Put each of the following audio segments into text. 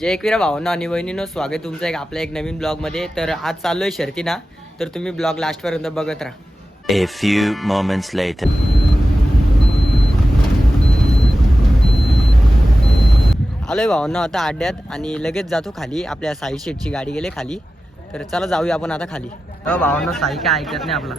जय एकविरा भावना आणि वहिनीनं स्वागत तुमचं एक आपल्या एक नवीन ब्लॉगमध्ये. तर आज चाललोय शर्ती ना तर तुम्ही ब्लॉग लास्टपर्यंत बघत राहा. A few moments later. आलोय भावना आता अड्ड्यात आणि लगेच जातो खाली. आपल्या साई शेटची गाडी गेले खाली. तर चला जाऊया आपण आता खाली. हो भावना साई काय ऐकत नाही आपला.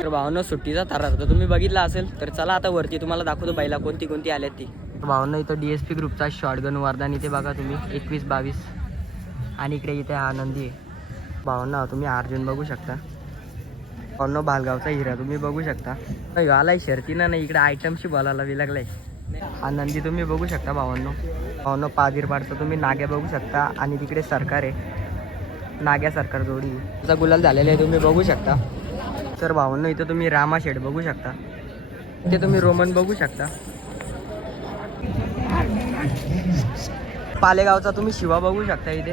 तर भावना सुट्टीचा थरार तर तुम्ही बघितला असेल तर चला आता वरती तुम्हाला दाखवतो पहिला कोणती कोणती आल्यात ती. भावना इथं डी एस पी ग्रुपचा शॉटगन वरदान इथे बघा तुम्ही एकवीस बावीस आणि इकडे इथे हा नंदी आहे. भावना तुम्ही अर्जुन बघू शकता. भावना भालगावचा हिरा तुम्ही बघू शकता. नाही, आलाय शर्तीनं नाही इकडे आयटमशी बोलायला बी लागलाय. हा नंदी तुम्ही बघू शकता भावांनो. भावांनो पादीरपाडचं तुम्ही नाग्या बघू शकता आणि तिकडे सरकार आहे. नाग्या सरकार जोडी. गुलाल झालेला आहे तुम्ही बघू शकता. तर भावांनो इथं तुम्ही रामा शेड बघू शकता. इथे तुम्ही रोमन बघू शकता. पालेगावचा तुम्ही शिवा बघू शकता इथे.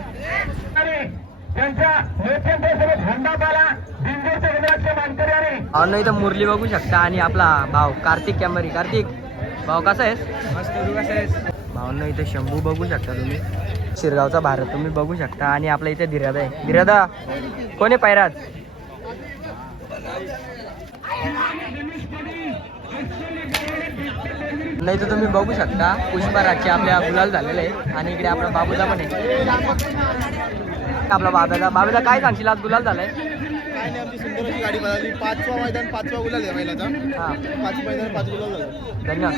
भावांनो इथं मुरली बघू शकता आणि आपला भाव कार्तिक कॅम्बरी कार्तिक भाव कसा आहेस? भावांनो इथे शंभू बघू शकता तुम्ही. शिरगावचा भारत तुम्ही बघू शकता. आणि आपल्या इथे धीरादा आहे. धीरादा कोण आहे पायराज नाही तर तुम्ही बघू शकता पुष्पराजचे आपल्या गुलाल झालेले आहे आणि इकडे आपला बाबूचा पण आहे. आपला बाबाचा बाबूचा काय सांगशील आज गुलाल झालाय? काय नाही आमची सुंदर अशी गाडी पाचवा मैदान पाचवा गुलाल आहे महिलाचा पाच मैदान पाच गुलाल झाला. धन्यवाद.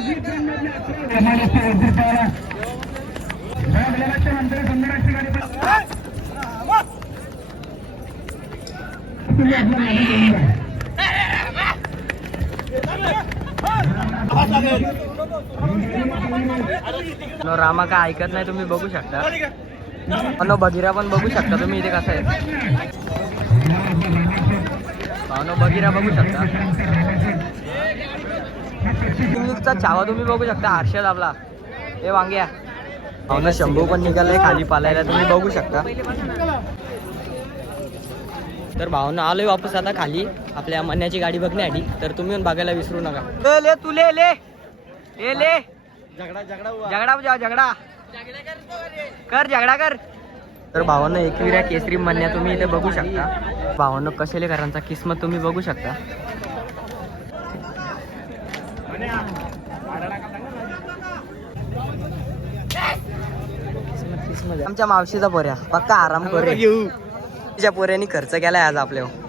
नो रामा काय ऐकत नाही तुम्ही बघू शकता. नो बघिरा पण बघू शकता तुम्ही इथे कसं आहे. नो बघिरा बघू शकता. इंग्लिशचा चावा तुम्ही बघू शकता हर्षद आपला. हे वांग्या. भावना शंभू पण निघालाय खाली पालायला तुम्ही बघू शकता. तर भावना आलोय वापस आता खाली. आपल्या मन्याची गाडी बघण्यासाठी तर तुम्ही पण बघायला विसरू नका. ले ले तू ले ले. ले ले. झगडा झगडा हुआ. झगडा बुजा झगडा. कर झगडा कर. तर भावानं एकविरा केसरी म्हणण्या तुम्ही इथे बघू शकता. भावानं कसेलेकरांचा किस्मत तुम्ही बघू शकता. आमच्या मावशीचा पोऱ्या पक्का आराम करे. तिच्या पोऱ्यानी खर्च केलाय आज आपल्यावर.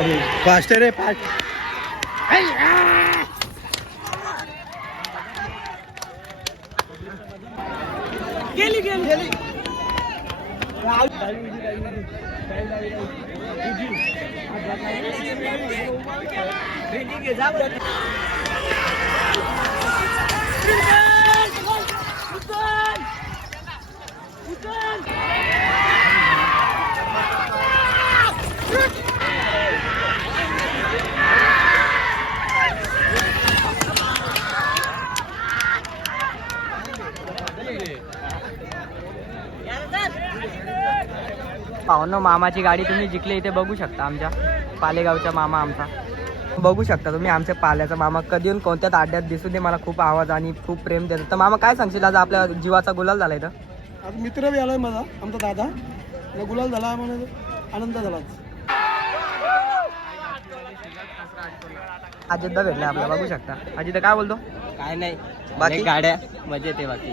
फास्टर है फास्ट गेली पाहुणं मामाची गाडी तुम्ही जिंकली इथे बघू शकता आमच्या पालेगावचा मामा आमचा. बघू शकता तुम्ही आमच्या पाल्याचा मामा कधी येऊन कोणत्याच अड्ड्यात दिसून दे मला खूप आवाज आणि खूप प्रेम देतात. तर मामा काय सांगशील आज आपल्या जीवाचा गुलाल झाला इथं? आज मित्र बी आलाय माझा आमचा दादा. मग गुलाल झाला म्हणून आनंद झाला अजितदा भेटला आपल्याला बघू शकता. अजित काय बोलतो? काय नाही बाकी? गाड्या मजा येते बाकी.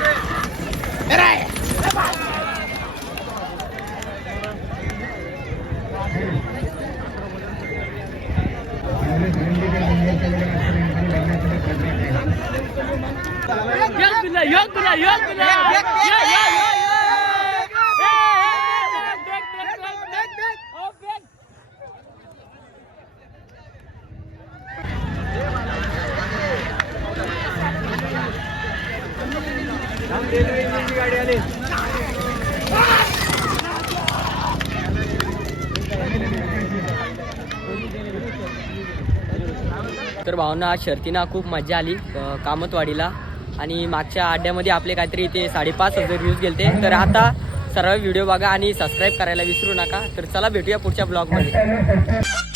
तर भावना आज शर्तींना खूप मजा आली कामतवाडीला. आणि मागच्या आड्ड्यामध्ये आपले काहीतरी ते साडेपाच हजार व्ह्यूज गेलते. तर आता सर्व व्हिडिओ बघा आणि सबस्क्राईब करायला विसरू नका. तर चला भेटूया पुढच्या ब्लॉगमध्ये